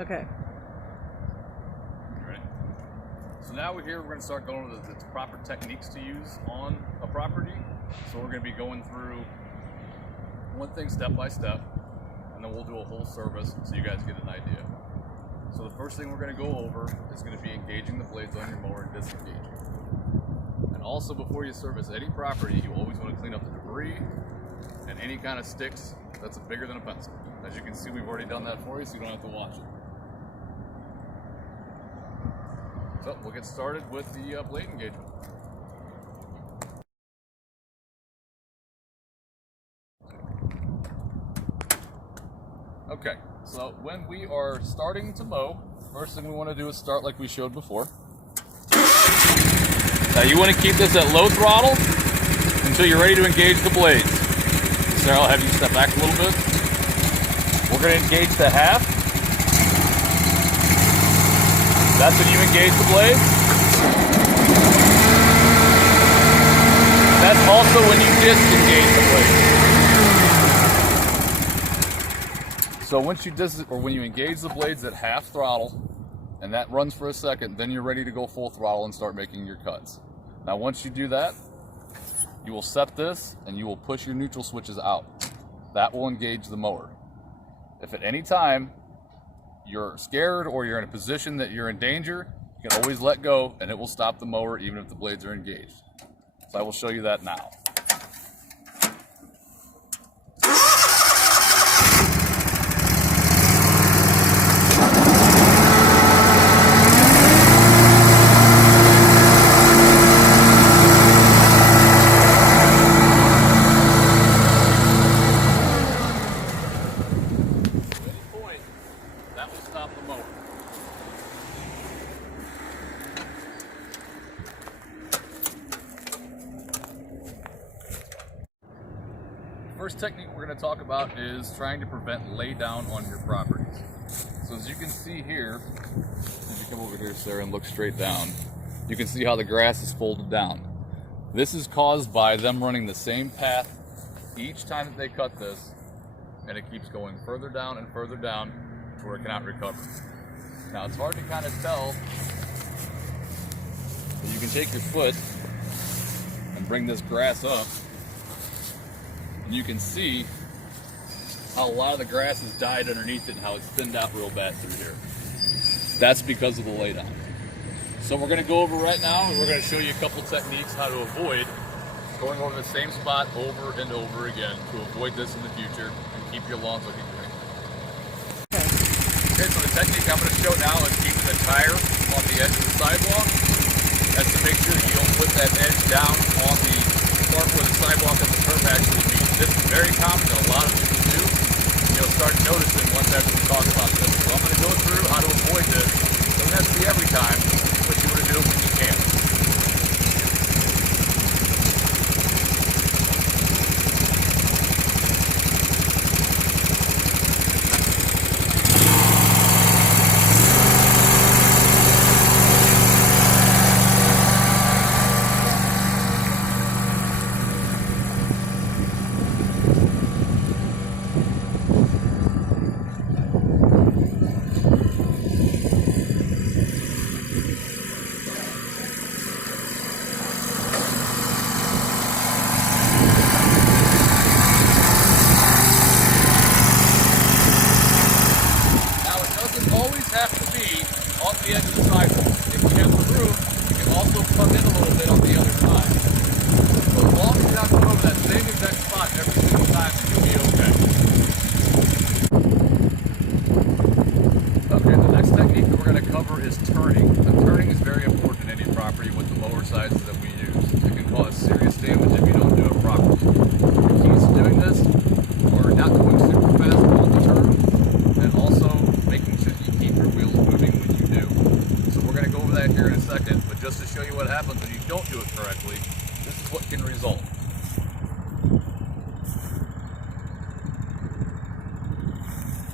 Okay. Ready? So now we're going to start going over the proper techniques to use on a property. So we're going to be going through one thing step by step, and then we'll do a whole service so you guys get an idea. So the first thing we're going to go over is going to be engaging the blades on your mower and disengaging. And also, before you service any property, you always want to clean up the debris and any kind of sticks that's bigger than a pencil. As you can see, we've already done that for you, so you don't have to watch it. So we'll get started with the blade engagement. Okay, so when we are starting to mow, first thing we want to do is start like we showed before. Now you want to keep this at low throttle until you're ready to engage the blades. Sarah, I'll have you step back a little bit. We're going to engage the half. That's when you engage the blade. That's also when you disengage the blade. So once you when you engage the blades at half throttle, and that runs for a second, then you're ready to go full throttle and start making your cuts. Now once you do that, you will set this and you will push your neutral switches out. That will engage the mower. If at any time you're scared or you're in a position that you're in danger, you can always let go and it will stop the mower even if the blades are engaged. So I will show you that now. First technique we're going to talk about is trying to prevent lay down on your properties. So as you can see here, if you come over here, Sarah, and look straight down, you can see how the grass is folded down. This is caused by them running the same path each time that they cut this, and it keeps going further down and further down to where it cannot recover. Now it's hard to kind of tell, but you can take your foot and bring this grass up. You can see how a lot of the grass has died underneath it and how it's thinned out real bad through here. That's because of the laydown. So we're going to go over right now, and we're going to show you a couple techniques how to avoid going over the same spot over and over again to avoid this in the future and keep your lawns looking great. Okay, so the technique I'm going to show now is keeping the tire on the edge of the sidewalk. That's to make sure you don't put that edge down on the part where the sidewalk and the curb actually meet. This is very common that a lot of people do. You'll start noticing once after we talk about this. So I'm going to go through how to avoid this. Doesn't have to be every time, but you want to do it when you can. On the edge of the sidewalk. If you have the room, you can also come in a little bit on the other side. So as long as you're not going over that same exact spot every single time, you'll be okay. Okay, the next technique that we're going to cover is turning. The turning is very important in any property with the mower sizes that we use. It can cause serious damage if you don't do it properly. The keys to doing this are not going super fast on the turn, and also making sure you keep your wheels moving when you do. So we're going to go over that here in a second, but just to show you what happens when you don't do it correctly, this is what can result.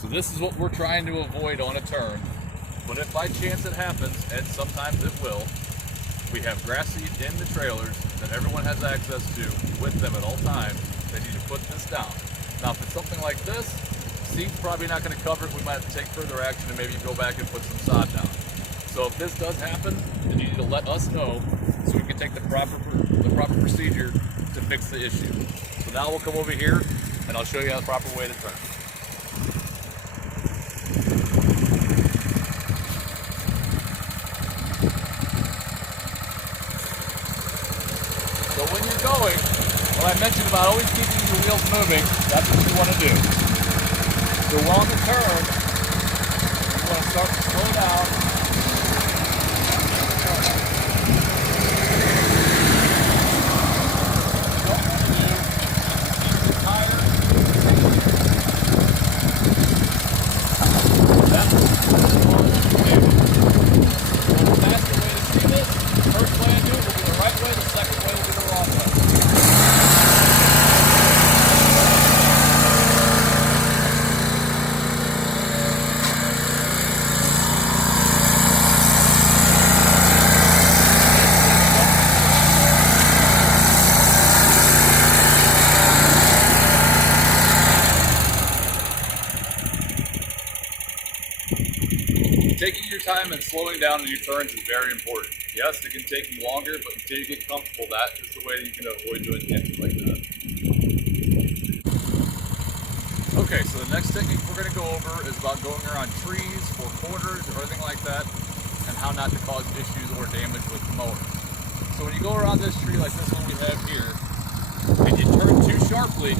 So this is what we're trying to avoid on a turn, but if by chance it happens, and sometimes it will, we have grass seed in the trailers that everyone has access to with them at all times. They need to put this down. Now if it's something like this, seed's probably not going to cover it. We might have to take further action and maybe go back and put some sod down. So if this does happen, then you need to let us know so we can take the proper procedure to fix the issue. So now we'll come over here and I'll show you the proper way to turn. So when you're going, what I mentioned about always keeping your wheels moving, that's what you want to do. So on the turn, you want to start to slow down. Taking your time and slowing down in your turns is very important. Yes, it can take you longer, but until you get comfortable, that is the way that you can avoid doing things like that. Okay, so the next technique we're going to go over is about going around trees or corners or anything like that, and how not to cause issues or damage with the mower. So when you go around this tree like this one we have here, and you turn too sharply,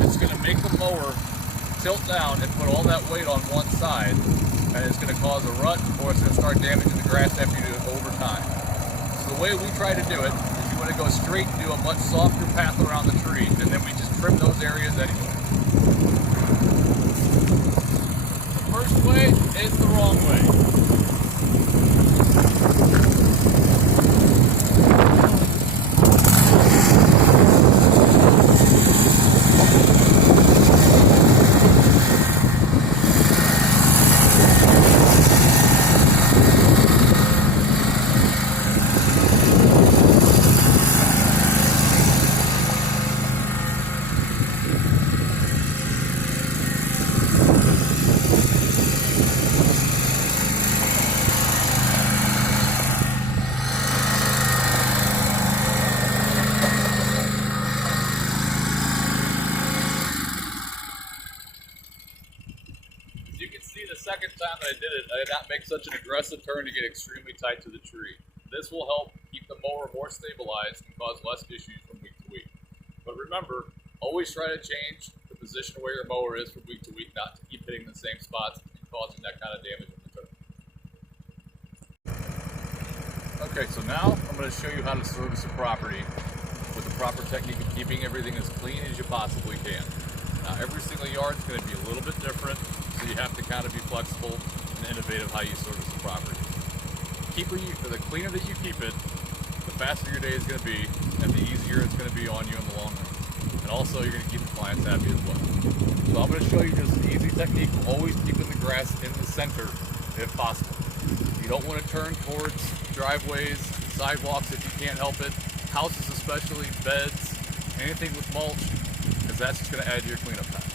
it's going to make the mower tilt down and put all that weight on one side, and it's going to cause a rut, or it's going to start damaging the grass after you do it over time. So the way we try to do it is you want to go straight and do a much softer path around the tree, and then we just trim those areas anyway. The first way is the wrong way. Second time that I did it, I did not make such an aggressive turn to get extremely tight to the tree. This will help keep the mower more stabilized and cause less issues from week to week. But remember, always try to change the position of where your mower is from week to week, not to keep hitting the same spots and causing that kind of damage in the turn. Okay, so now I'm going to show you how to service a property with the proper technique of keeping everything as clean as you possibly can. Now, every single yard is going to be a little bit different, so you have to kind of be flexible and innovative how you service the property. The cleaner that you keep it, the faster your day is going to be, and the easier it's going to be on you in the long run. And also, you're going to keep the clients happy as well. So I'm going to show you just an easy technique of always keeping the grass in the center if possible. You don't want to turn towards driveways, sidewalks if you can't help it, houses especially, beds, anything with mulch, because that's just going to add to your cleanup time.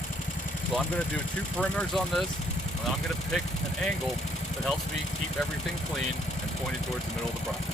So I'm going to do 2 perimeters on this, and I'm going to pick an angle that helps me keep everything clean and pointed towards the middle of the property.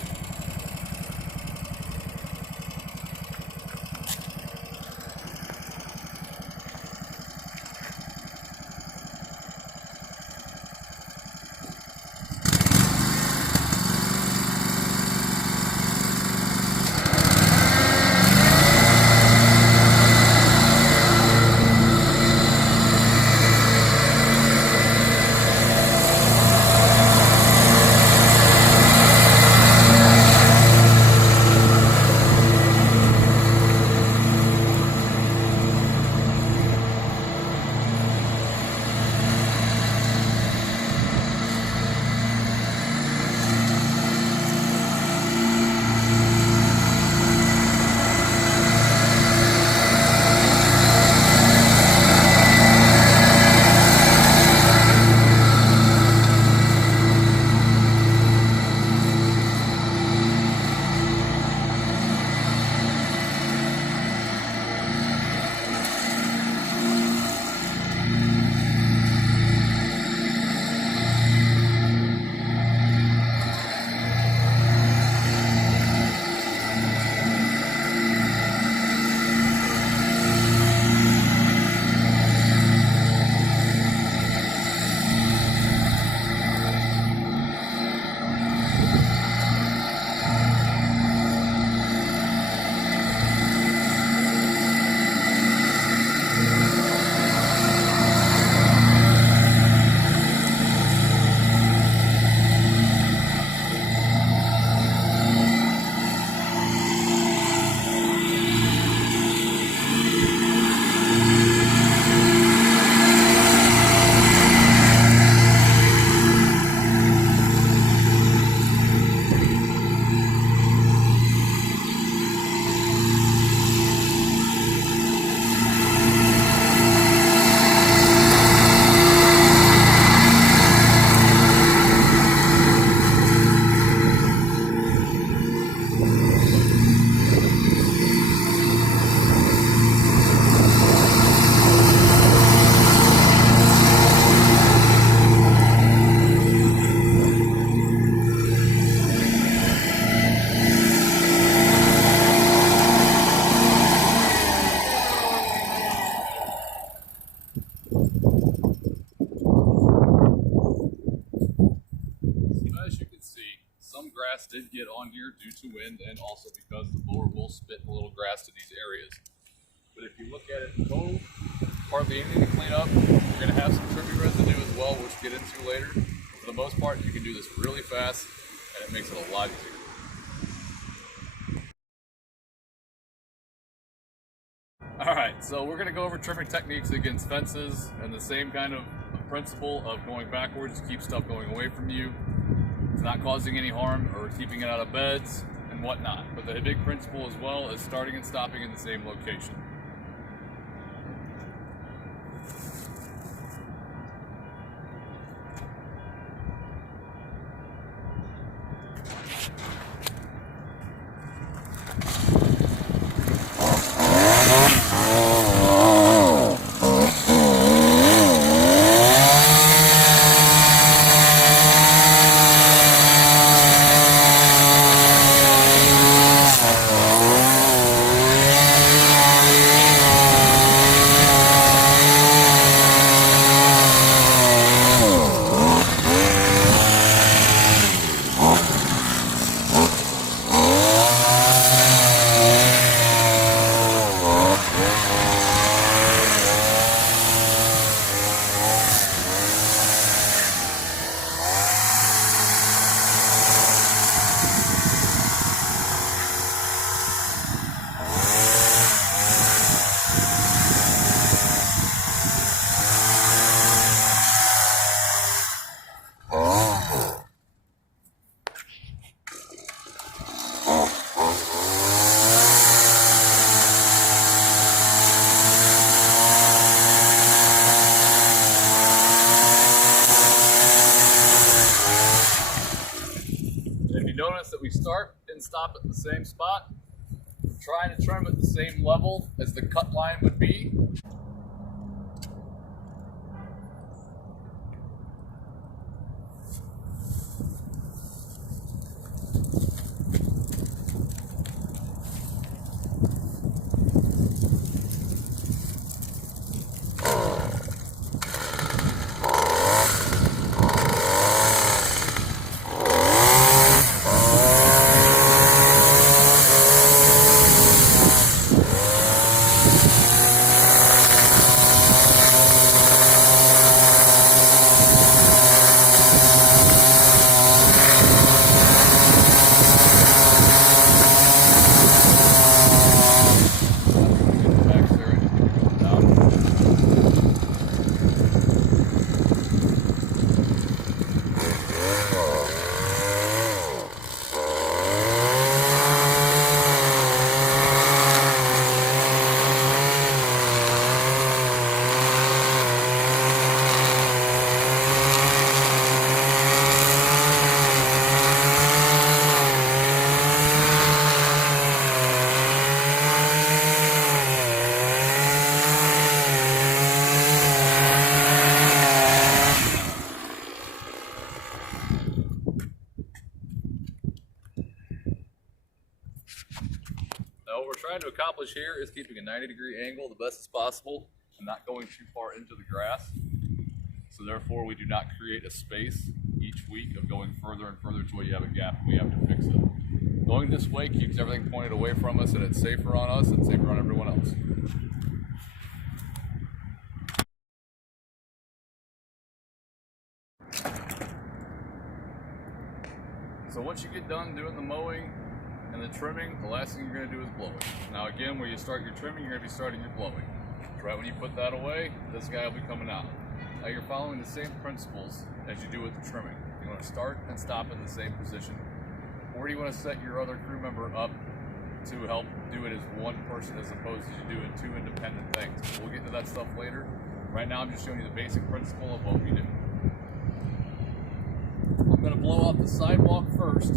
grass did get on here due to wind and also because the blower will spit a little grass to these areas. But if you look at it in total, hardly anything to clean up. You're going to have some trimming residue as well, which we'll get into later. For the most part, you can do this really fast and it makes it a lot easier. Alright, so we're going to go over trimming techniques against fences and the same kind of principle of going backwards to keep stuff going away from you. It's not causing any harm or keeping it out of beds and whatnot. But the big principle as well is starting and stopping in the same location. Notice that we start and stop at the same spot, trying to trim at the same level as the cut line would be. Now what we're trying to accomplish here is keeping a 90-degree angle the best as possible and not going too far into the grass. So therefore we do not create a space each week of going further and further to where you have a gap and we have to fix it. Going this way keeps everything pointed away from us and it's safer on us and safer on everyone else. So once you get done doing the mowing and the trimming, the last thing you're going to do is blow it. Now again, where you start your trimming, you're going to be starting your blowing. Right when you put that away, this guy will be coming out. Now you're following the same principles as you do with the trimming. You want to start and stop in the same position. Or do you want to set your other crew member up to help do it as one person as opposed to you doing two independent things? We'll get to that stuff later. Right now I'm just showing you the basic principle of what we do. I'm going to blow off the sidewalk first,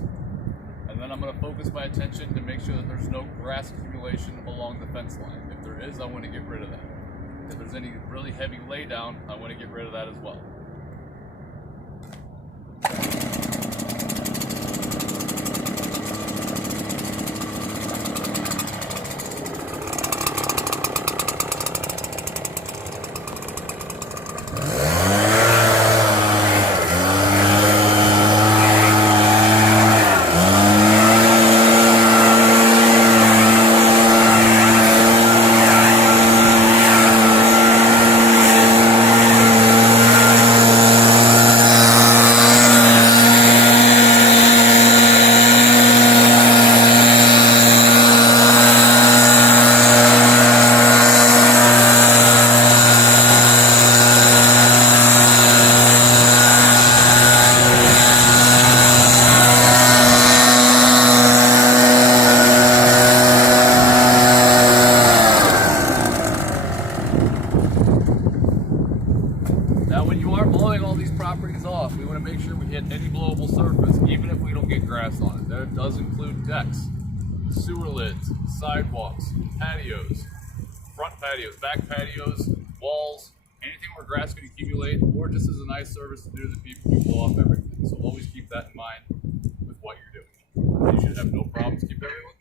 and then I'm going to focus my attention to make sure that there's no grass accumulation along the fence line. If there is, I want to get rid of that. If there's any really heavy laydown, I want to get rid of that as well. surface, even if we don't get grass on it. That does include decks, sewer lids, sidewalks, patios, front patios, back patios, walls, anything where grass can accumulate, or just as a nice service to do to the people who blow off everything. So always keep that in mind with what you're doing. You should have no problems keeping everything